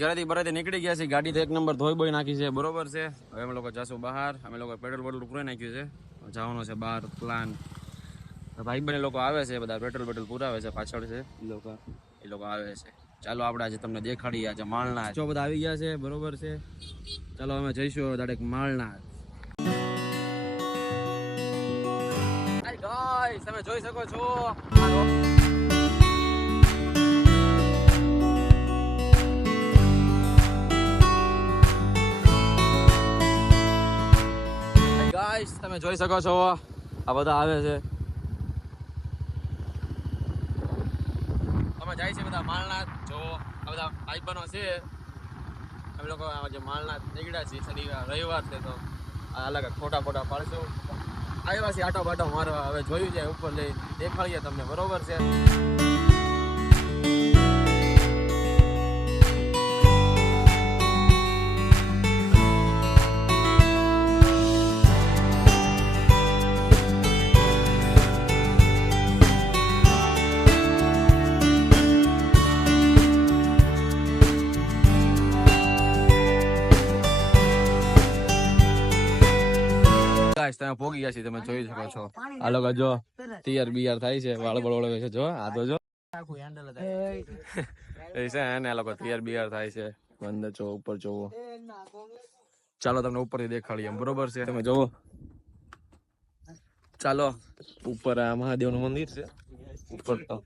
ઘરેથી બરાથી નીકળી ગયા છે. ગાડી તો એક નંબર ધોઈ બોઈ નાખી છે, બરોબર છે. હવે અમે લોકો જશું બહાર. અમે લોકો પેટ્રોલ પૂરાઈ નાખ્યું છે, જવાનો છે બહાર પ્લાન. ભાઈ બને લોકો આવે છે, બધા પેટ્રોલ પુરાવે છે, પાછળ છે એ લોકો આવે છે. ચાલો આપણે આજે તમને દેખાડીએ આજે માલના જો બધા આવી ગયા છે, બરોબર છે. ચાલો અમે જઈશું ડાયરેક્ટ માલના. ગાઈસ તમે જોઈ શકો છો ગાઈસ તમે જોઈ શકો છો આ બધા આવે છે. અમે જાય છે બધા માલનાથ. જો આ બધા ભાઈબંધો છે, અમે લોકો આજે માલનાથ નીકળ્યા છીએ. રવિવાર છે તો અલગ ફોટા પાડશું. આવ્યા છે આટો બાટો મારવા. હવે જોયું છે ઉપર લઈ દેખાડીએ તમને, બરોબર છે. તમે પોગી ગયા છે, તમે જોઈ શકો છો. આ લોકો જો તૈયાર થાય છે, વાળ બળવળે છે. જો આ તો જો એ છે ને, આ લોકો તૈયાર થાય છે. અંદર જો ઉપર જોવો. ચાલો તમને ઉપરથી દેખાડીએ, બરોબર છે. તમે જોવો. ચાલો ઉપર આ મહાદેવ નું મંદિર છે ઉપર, તો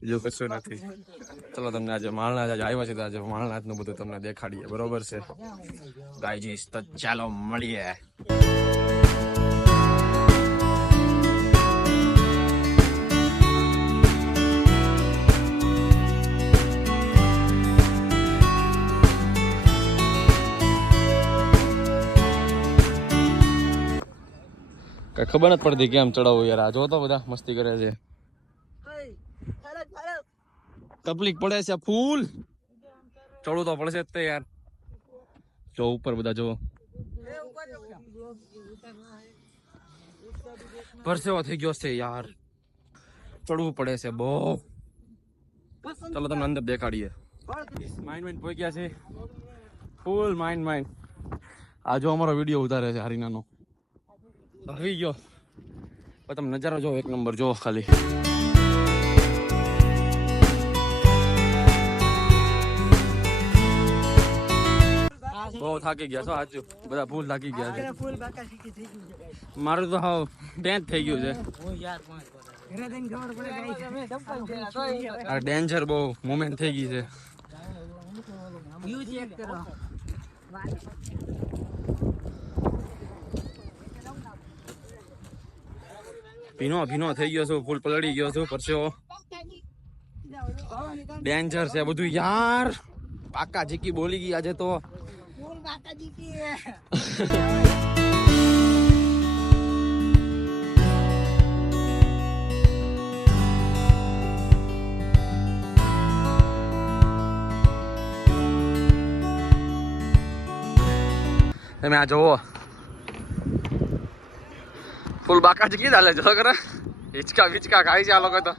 બીજું કશું નથી. ચલો તમને આજે માલનાથ આવ્યા છે તો આજે માલનાથ નું બધું તમને દેખાડીએ, બરોબર છે ગાઈજીસ. તો ચાલો મળીએ. કઈ ખબર નથી પડતી કેમ ચડાવવું યાર. આ જો તો બધા મસ્તી કરે છે. તકલીફ પડે છે, ફૂલ ચડવું તો પડશે જ તે યાર. જો ઉપર બધા જો પરસેવો થઈ ગયો છે યાર, ચડવું પડે છે બહુ. ચલો તમને અંદર દેખાડીએ. માઇન્ડ પહોંચ્યા છે, ફૂલ માઇન્ડ. આ જો અમારો વિડીયો ઉતારે છે હરીનાનો. આવી ગયો તમે નજારો જો એક નંબર જો. ખાલી બહુ થાકી ગયા છો સાચું. બધા ફૂલ થાકી ગયા છે. મારું તો હાવ ટેન્થ થઈ ગયું છે. ડેન્જર બહુ મોમેન્ટ થઈ ગઈ છે. ભીનો થઈ ગયો છું, ફૂલ પલળી ગયો છું. પરસેવો ડેન્જર છે બધું યાર. પાકા જીકી બોલી ગઈ આજે તો. તમે આ જોવો ફૂલ બાકાજી કીધા લે જો કરે. હિચકા વિચકા ખાઈ છે આ લોકો તો.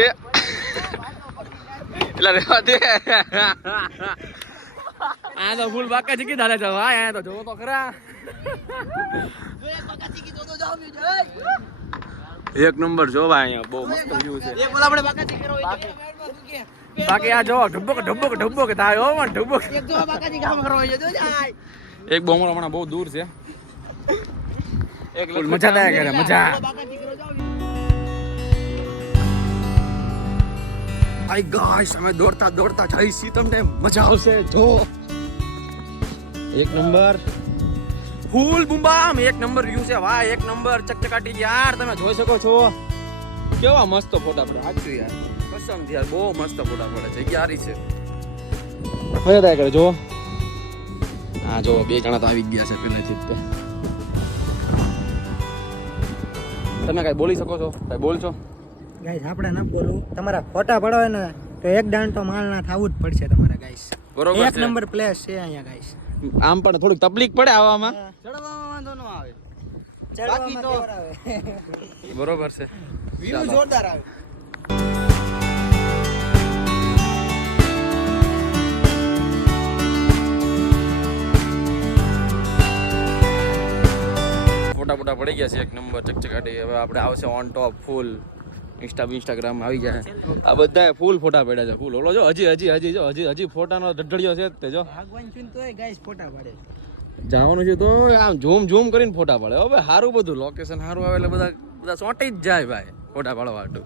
એ એટલે રેવા દે. આ તો ફૂલ બાકાજી કીધા લે જો. હા આ તો જોવો તો ખરા. એક નંબર જો ભાઈ, અહીંયા બહુ મસ્ત વ્યૂ છે. બાકી આ જો ઢબ્બક થાય હો. ઢબ્બક એક બોમરો હમણાં બહુ દૂર છે. મજા થાય કરે મજા. આઈ ગાઈસ અમે દોડતા જઈશી, તમને મજા આવશે. જો એક નંબર ફૂલ બુમ્બામ, એક નંબર વ્યૂ છે ભાઈ, એક નંબર ચકચકાટી યાર. તમે જોઈ શકો છો કેવા મસ્ત ફોટા પડે. સાચું યાર કસમ થી યાર બહુ મસ્ત ફોટા પડે. જગ્યા સારી છે, મજા થાય કરે. જો હા જો બે જણા તો આવી ગયા છે પહેલેથી જ. તમે કઈ બોલી શકો છો? કઈ બોલશો? ગાઈસ આપણે ન બોલું. તમારા ફોટા પડાવે ને તો એક દાણ તો માલનાથ આવવું જ પડશે તમારા ગાઈસ. બરોબર એક નંબર પ્લેસ છે અહીંયા ગાઈસ. આમ પણ થોડીક તકલીફ પડે આવવામાં. ચડવામાં વાંધો ન આવે, બાકી તો બરોબર છે. વ્યૂ જોરદાર આવે. બોટા પડી ગયા છે એક નંબર ચકચકાટી. હવે આપણે આવશે ઓન ટોપ ફૂલ ઇન્સ્ટાગ્રામ આવી જાય. આ બધા ફૂલ ફોટા પડ્યા છે ફૂલ. ઓલો જો હજી ફોટાનો ઢઢડિયો છે જ તે જો. ભગવાન ચૂન તોય ગાઈસ ફોટા પાડે. જવાનું છે તો આમ ઝૂમ કરીને ફોટા પાડે. હવે સારું બધું લોકેશન સારું આવે એટલે બધા સોટી જ જાય ભાઈ ફોટા પાડવા હાટું.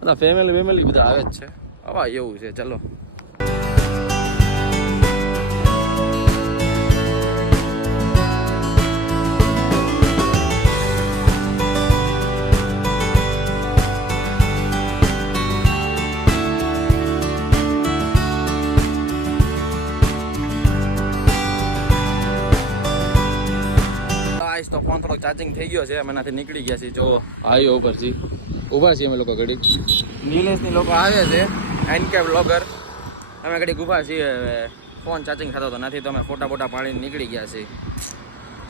બધા ફેમિલી બધા આવે જ છે. હવે એવું છે ચલો. તો ફોન થોડોક ચાર્જિંગ થઈ ગયો છે. અમે એનાથી નીકળી ગયા છીએ. જો હાઈવે ઉપરથી ઊભા છીએ અમે લોકો ઘડી. નીલેશની લોકો આવે છે એનકે બ્લોગર. અમે ઘડી ઊભા છીએ. ફોન ચાર્જિંગ થતો તો નથી તો અમે ફોટા પાડીને નીકળી ગયા છીએ.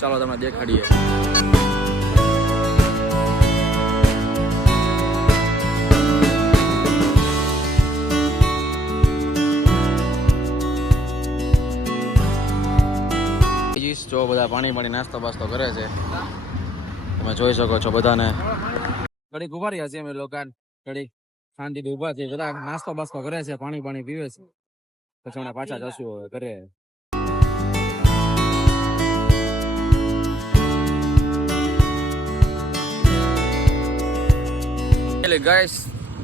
ચાલો તમને દેખાડીએ. જો બધા પાણી નાસ્તો બાસ્તો કરે છે. તમે જોઈ શકો છો બધાને. ઘડીક ઉભા રહ્યા છીએ અમે લોકો. ઘડીક શાંતિથી ઉભા છે. બધા નાસ્તો બાસ્તો કરે છે, પાણી પીવે છે. પછી અમે પાછા જશું હવે ઘરે. એટલે ગાઈસ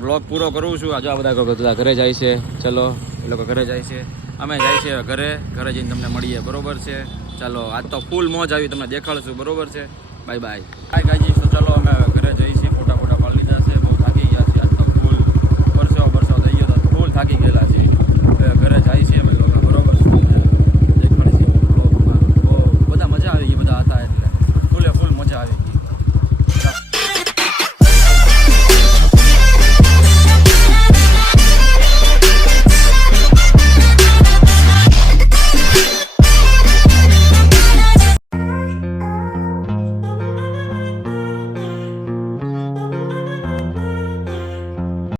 બ્લોગ પૂરો કરું છું. આજે આ બધા ઘરે જાય છે. ચલો એ લોકો ઘરે જાય છે, અમે જાય છે ઘરે જઈને તમને મળીએ. બરોબર છે. ચાલો આજ તો ફૂલ મોજ આવી, તમને દેખાડશું. બરોબર છે. Bye guys. તો ચાલો અમે ઘરે જઈએ છીએ. ફોટા